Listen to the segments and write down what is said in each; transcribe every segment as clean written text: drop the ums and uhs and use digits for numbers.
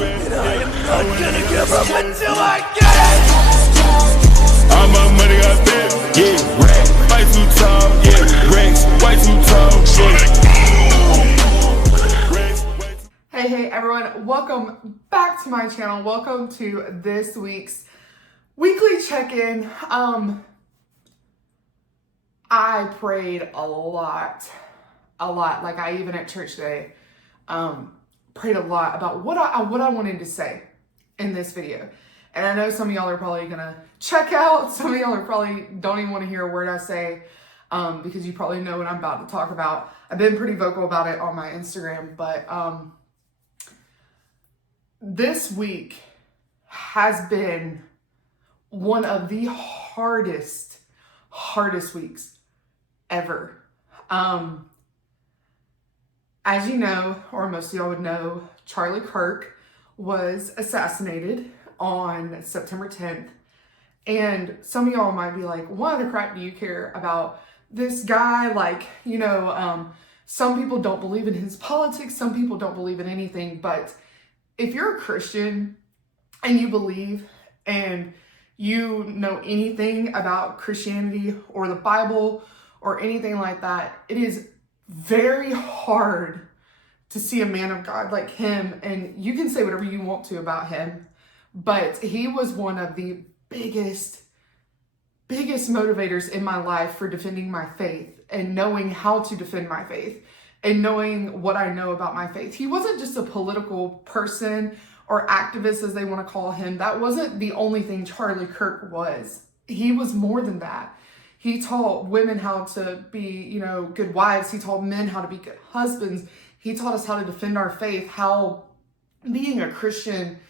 And I am not gonna give up until I get it. All my money got big, yeah, racks, way too tall, yeah, racks, way too tall, yeah. Hey everyone, welcome back to my channel. Welcome to this week's weekly check-in. I prayed a lot, like I even at church today, prayed a lot about what I wanted to say in this video. And I know some of y'all are probably gonna check out. Some of y'all are probably don't even want to hear a word I say, because you probably know what I'm about to talk about. I've been pretty vocal about it on my Instagram, but this week has been one of the hardest weeks ever. As you know, or most of y'all would know, Charlie Kirk was assassinated on September 10th. And some of y'all might be like, what the crap do you care about this guy? Like, you know, some people don't believe in his politics. Some people don't believe in anything. But if you're a Christian and you believe and you know anything about Christianity or the Bible or anything like that, it is very hard to see a man of God like him. And you can say whatever you want to about him, but he was one of the biggest motivators in my life for defending my faith and knowing how to defend my faith and knowing what I know about my faith. He wasn't just a political person or activist, as they want to call him. That wasn't the only thing Charlie Kirk was. He was more than that. He taught women how to be, you know, good wives. He taught men how to be good husbands. He taught us how to defend our faith, how being a Christian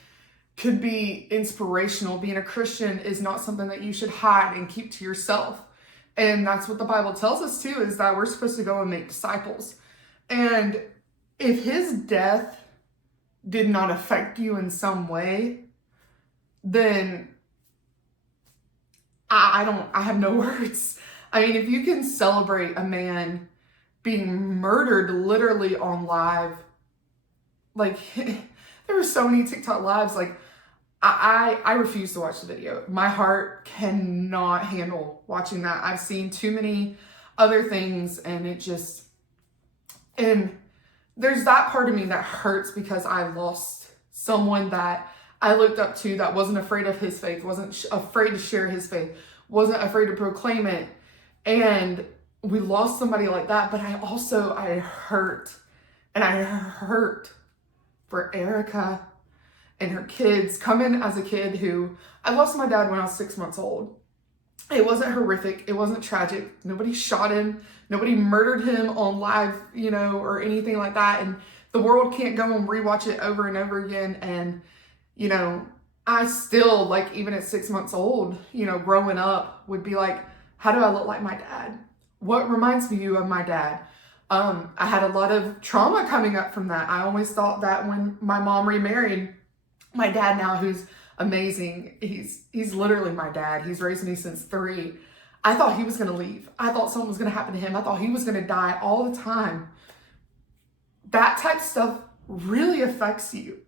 could be inspirational. Being a Christian is not something that you should hide and keep to yourself. And that's what the Bible tells us too, is that we're supposed to go and make disciples. And if his death did not affect you in some way, then I have no words. I mean, if you can celebrate a man being murdered literally on live, like there were so many TikTok lives, like I refuse to watch the video. My heart cannot handle watching that. I've seen too many other things and and there's that part of me that hurts because I lost someone that I looked up to that wasn't afraid of his faith, wasn't afraid to share his faith, wasn't afraid to proclaim it. And we lost somebody like that, but I hurt. And I hurt for Erica and her kids. Coming as a kid who, I lost my dad when I was 6 months old. It wasn't horrific. It wasn't tragic. Nobody shot him. Nobody murdered him on live, you know, or anything like that. And the world can't go and rewatch it over and over again. And, you know, I still, like, even at 6 months old, you know, growing up, would be like, how do I look like my dad? What reminds you of my dad? I had a lot of trauma coming up from that. I always thought that when my mom remarried, my dad now, who's amazing, he's literally my dad. He's raised me since 3. I thought he was going to leave. I thought something was going to happen to him. I thought he was going to die all the time. That type of stuff really affects you.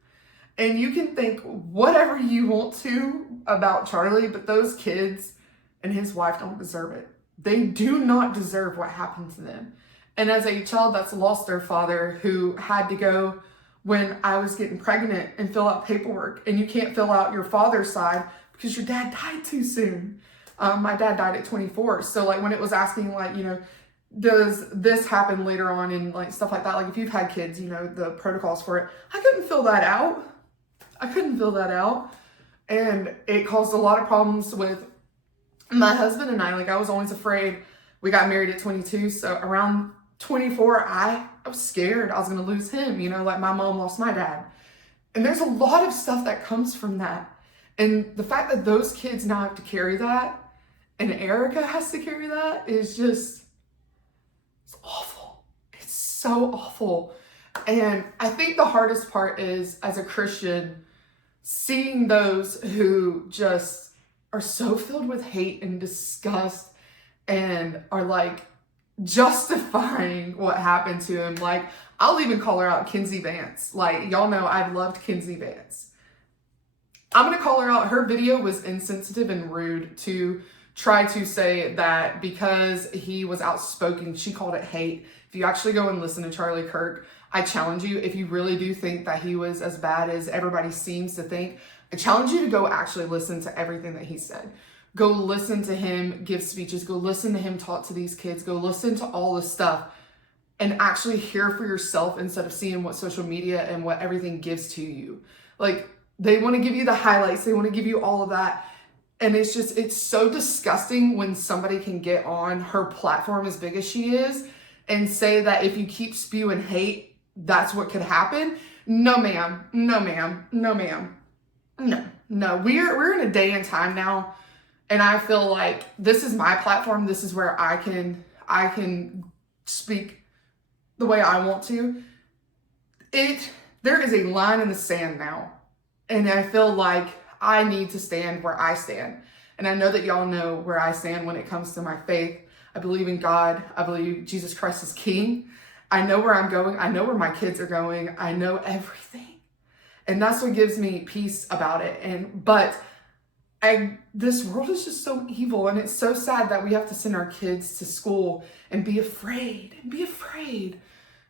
And you can think whatever you want to about Charlie, but those kids and his wife don't deserve it. They do not deserve what happened to them. And as a child that's lost their father, who had to go when I was getting pregnant and fill out paperwork, and you can't fill out your father's side because your dad died too soon. My dad died at 24. So like when it was asking, like, you know, does this happen later on and like stuff like that? Like if you've had kids, you know, the protocols for it. I couldn't fill that out. And it caused a lot of problems with my husband and I. Like I was always afraid. We got married at 22. So around 24, I was scared I was going to lose him. You know, like my mom lost my dad. And there's a lot of stuff that comes from that. And the fact that those kids now have to carry that, and Erica has to carry that, is just, it's awful. It's so awful. And I think the hardest part is, as a Christian, seeing those who just are so filled with hate and disgust and are like justifying what happened to him. Like, I'll even call her out, Kinsey Vance. Like, y'all know I've loved Kinsey Vance. I'm going to call her out. Her video was insensitive and rude to try to say that because he was outspoken, she called it hate. If you actually go and listen to Charlie Kirk, I challenge you, if you really do think that he was as bad as everybody seems to think, I challenge you to go actually listen to everything that he said. Go listen to him give speeches. Go listen to him talk to these kids. Go listen to all this stuff and actually hear for yourself instead of seeing what social media and what everything gives to you. Like, they want to give you the highlights. They want to give you all of that. And it's just, it's so disgusting when somebody can get on her platform as big as she is and say that if you keep spewing hate, that's what could happen. No, ma'am. No, ma'am. No, ma'am. No. We're in a day and time now. And I feel like this is my platform. This is where I can speak the way I want to. There is a line in the sand now. And I feel like I need to stand where I stand. And I know that y'all know where I stand when it comes to my faith. I believe in God. I believe Jesus Christ is King. I know where I'm going. I know where my kids are going. I know everything. And that's what gives me peace about it. But this world is just so evil, and it's so sad that we have to send our kids to school and be afraid.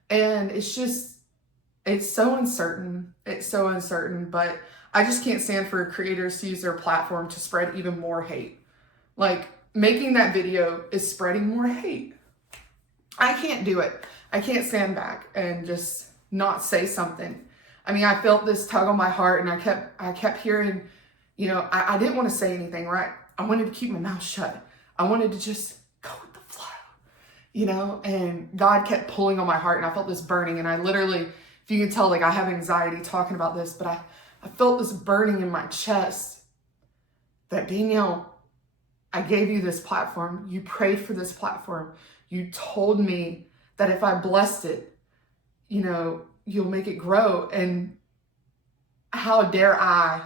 And it's so uncertain. It's so uncertain, but I just can't stand for creators to use their platform to spread even more hate. Like, making that video is spreading more hate. I can't do it. I can't stand back and just not say something. I mean, I felt this tug on my heart, and I kept hearing, you know, I didn't want to say anything, right? I wanted to keep my mouth shut. I wanted to just go with the flow, you know, and God kept pulling on my heart, and I felt this burning. And I literally, if you can tell, like, I have anxiety talking about this, but I felt this burning in my chest that, Danielle, I gave you this platform. You prayed for this platform. You told me that if I blessed it, you know, you'll make it grow. And how dare I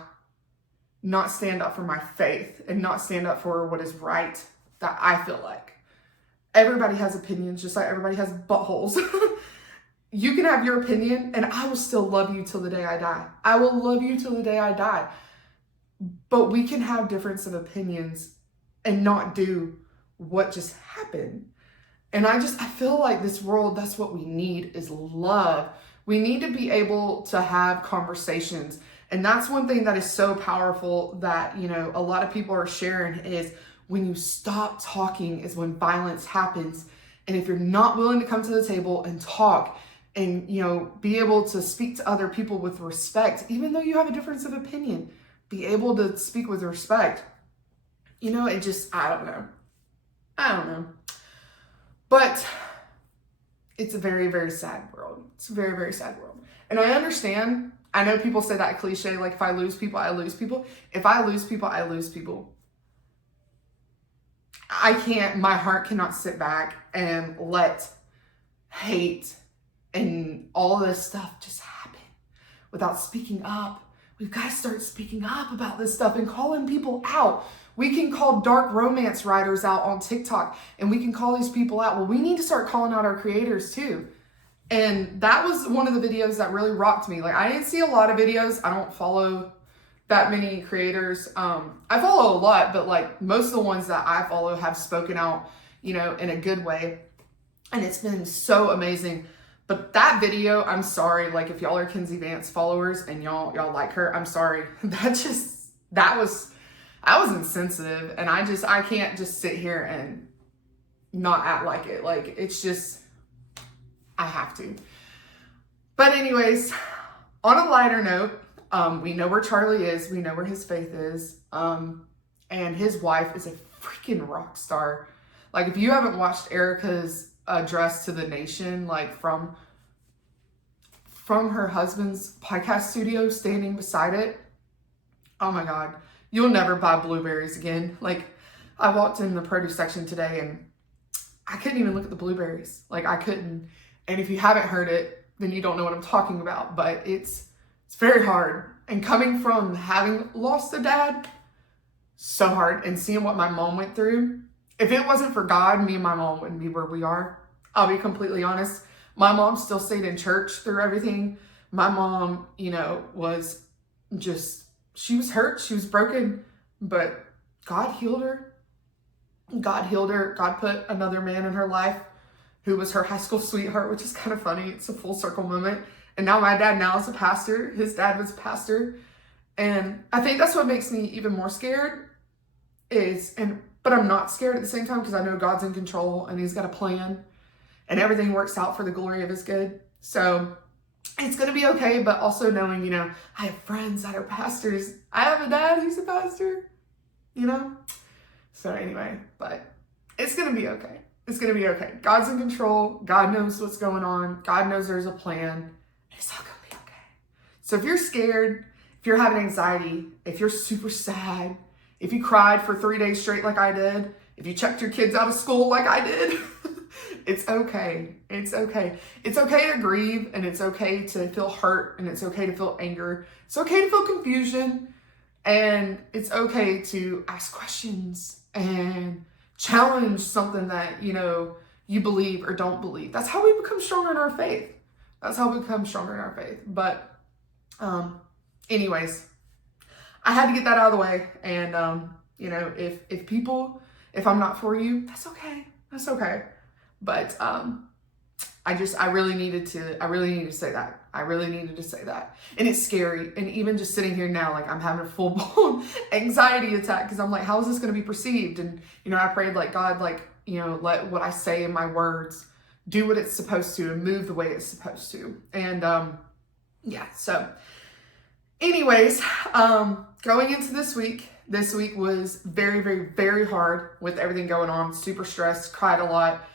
not stand up for my faith and not stand up for what is right, that I feel like. Everybody has opinions, just like everybody has buttholes. You can have your opinion, and I will still love you till the day I die. I will love you till the day I die. But we can have difference of opinions and not do what just happened. And I feel like this world, that's what we need, is love. We need to be able to have conversations. And that's one thing that is so powerful that, you know, a lot of people are sharing is when you stop talking is when violence happens. And if you're not willing to come to the table and talk and, you know, be able to speak to other people with respect, even though you have a difference of opinion, be able to speak with respect, you know, it just, I don't know. But it's a very, very sad world. It's a very, very sad world. And I understand. I know people say that cliche, like, if I lose people, I lose people. If I lose people, I lose people. My heart cannot sit back and let hate and all this stuff just happen without speaking up. We've got to start speaking up about this stuff and calling people out. We can call dark romance writers out on TikTok, and we can call these people out. Well, we need to start calling out our creators too. And that was one of the videos that really rocked me. Like, I didn't see a lot of videos. I don't follow that many creators. I follow a lot, but like most of the ones that I follow have spoken out, you know, in a good way. And it's been so amazing. But that video, I'm sorry, like, if y'all are Kinsey Vance followers and y'all like her, I'm sorry. That was insensitive. And I can't just sit here and not act like it. Like, it's just, I have to. But anyways, on a lighter note, we know where Charlie is. We know where his faith is. And his wife is a freaking rock star. Like, if you haven't watched Erica's address to the nation, like from her husband's podcast studio, standing beside it, oh my God, you'll never buy blueberries again. Like, I walked in the produce section today and I couldn't even look at the blueberries. Like, I couldn't. And if you haven't heard it, then you don't know what I'm talking about. But it's very hard. And coming from having lost a dad, so hard. And seeing what my mom went through. If it wasn't for God, me and my mom wouldn't be where we are. I'll be completely honest. My mom still stayed in church through everything. My mom, was just, she was hurt. She was broken, but God healed her. God healed her. God put another man in her life who was her high school sweetheart, which is kind of funny. It's a full circle moment. And now my dad now is a pastor. His dad was a pastor. And I think that's what makes me even more scared but I'm not scared at the same time because I know God's in control and he's got a plan and everything works out for the glory of his good. So it's going to be okay. But also knowing, I have friends that are pastors. I have a dad who's a pastor, So anyway, but it's going to be okay. It's going to be okay. God's in control. God knows what's going on. God knows there's a plan. It's all going to be okay. So if you're scared, if you're having anxiety, if you're super sad, if you cried for 3 days straight like I did, if you checked your kids out of school like I did, it's okay. It's okay. It's okay to grieve, and it's okay to feel hurt, and it's okay to feel anger. It's okay to feel confusion, and it's okay to ask questions and challenge something that, you believe or don't believe. That's how we become stronger in our faith. That's how we become stronger in our faith. But anyways, I had to get that out of the way. And, if I'm not for you, that's okay. That's okay. But I really needed to say that. I really needed to say that. And it's scary. And even just sitting here now, like I'm having a full blown anxiety attack because I'm like, how is this going to be perceived? And, I prayed like, God, let what I say in my words do what it's supposed to and move the way it's supposed to. And so anyways, going into this week was very, very, very hard with everything going on. Super stressed, cried a lot.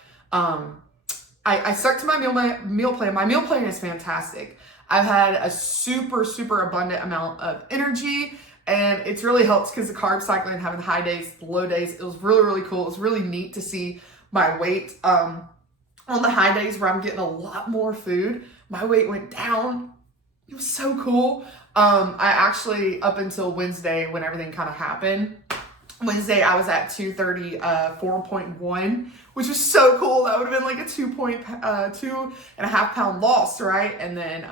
I stuck to my meal plan. My meal plan is fantastic. I've had a super, super abundant amount of energy, and it's really helped because the carb cycling, having the high days, the low days, it was really, really cool. It was really neat to see my weight. On the high days where I'm getting a lot more food, my weight went down. It was so cool. I actually, up until Wednesday when everything kind of happened, Wednesday I was at 234.1, which was so cool. That would have been like a 2.5 pound loss, right? And then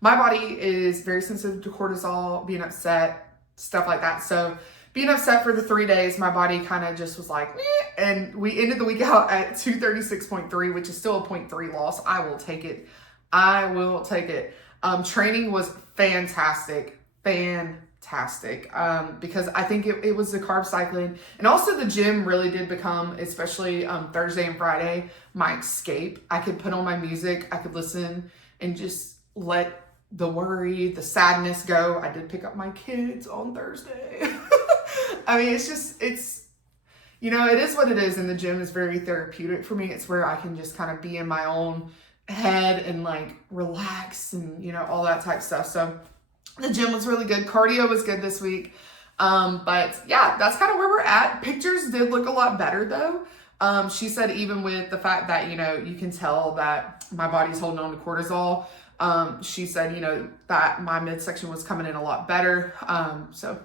my body is very sensitive to cortisol, being upset, stuff like that. So being upset for the 3 days, my body kind of just was like, eh. And we ended the week out at 236.3, which is still a 0.3 loss. I will take it. Training was fantastic, because I think it was the carb cycling, and also the gym really did become, especially Thursday and Friday, my escape. I could put on my music, I could listen and just let the worry, the sadness go. I did pick up my kids on Thursday. I mean, it is what it is, and the gym is very therapeutic for me. It's where I can just kind of be in my own head and like relax and all that type stuff. So the gym was really good. Cardio was good this week. But yeah, that's kind of where we're at. Pictures did look a lot better though. She said even with the fact that, you can tell that my body's holding on to cortisol. She said, that my midsection was coming in a lot better. So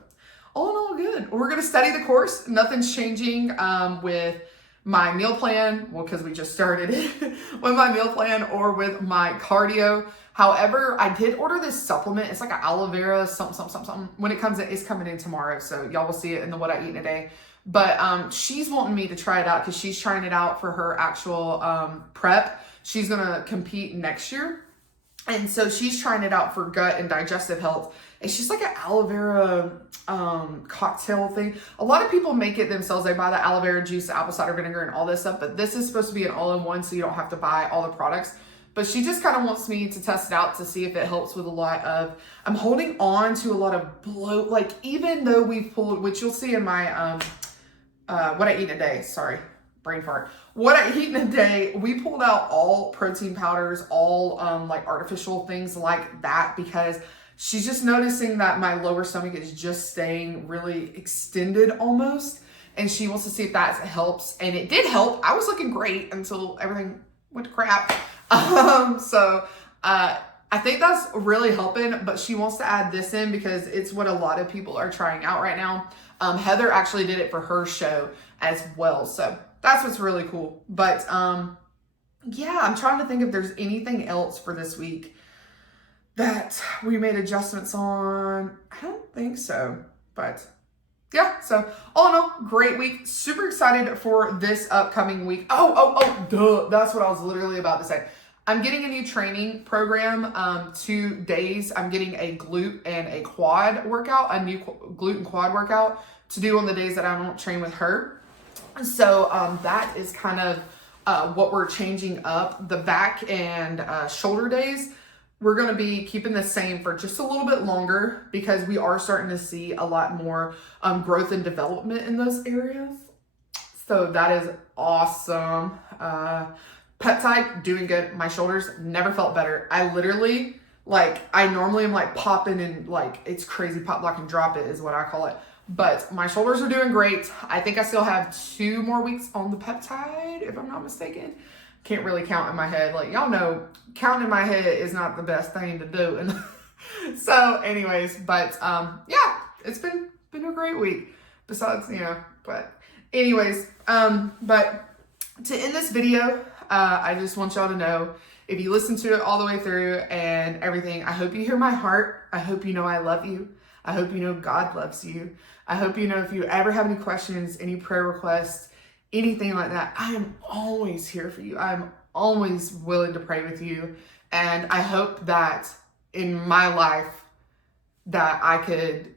all in all good. We're going to study the course. Nothing's changing, with my meal plan. Well, because we just started it with my meal plan or with my cardio. However, I did order this supplement. It's like an aloe vera, something. When it comes in, it's coming in tomorrow. So y'all will see it in the What I Eat in a Day. But she's wanting me to try it out because she's trying it out for her actual prep. She's going to compete next year. And so she's trying it out for gut and digestive health. It's just like an aloe vera cocktail thing. A lot of people make it themselves. They buy the aloe vera juice, the apple cider vinegar, and all this stuff. But this is supposed to be an all-in-one, so you don't have to buy all the products. But she just kind of wants me to test it out to see if it helps with a lot of, I'm holding on to a lot of bloat. Like even though we've pulled, which you'll see in my, What I Eat in a Day, sorry, brain fart. What I Eat in a Day, we pulled out all protein powders, all like artificial things like that, because she's just noticing that my lower stomach is just staying really extended almost. And she wants to see if that helps. And it did help. I was looking great until everything went to crap. I think that's really helping, but she wants to add this in because it's what a lot of people are trying out right now. Heather actually did it for her show as well. So that's what's really cool. But, yeah, I'm trying to think if there's anything else for this week that we made adjustments on. I don't think so, but yeah, so all in all, great week. Super excited for this upcoming week. Duh. That's what I was literally about to say. I'm getting a new training program, 2 days. I'm getting a glute and a quad workout, a new glute and quad workout to do on the days that I don't train with her. So that is kind of what we're changing up. The back and shoulder days, we're going to be keeping the same for just a little bit longer because we are starting to see a lot more growth and development in those areas. So that is awesome. Peptide, doing good. My shoulders never felt better. I literally, I normally am popping and it's crazy, pop, lock, and drop it is what I call it. But my shoulders are doing great. I think I still have 2 more weeks on the peptide, if I'm not mistaken. Can't really count in my head. Y'all know, counting in my head is not the best thing to do. And so anyways, but yeah, it's been a great week. Besides, but anyways, but to end this video, I just want y'all to know, if you listen to it all the way through and everything, I hope you hear my heart. I hope you know I love you. I hope you know God loves you. I hope you know if you ever have any questions, any prayer requests, anything like that, I am always here for you. I'm always willing to pray with you. And I hope that in my life that I could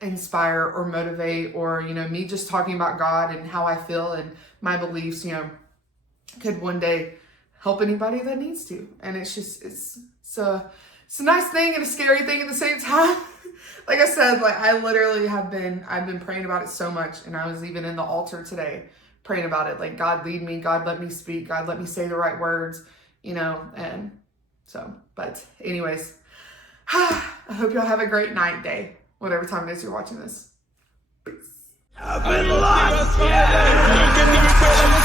inspire or motivate, or, me just talking about God and how I feel and my beliefs, could one day help anybody that needs to. And it's a nice thing and a scary thing at the same time. Like I said, I literally I've been praying about it so much. And I was even in the altar today praying about it. God lead me, God let me speak, God let me say the right words, and so, but anyways, I hope y'all have a great night, day, whatever time it is you're watching this. Peace. I've been locked, yeah.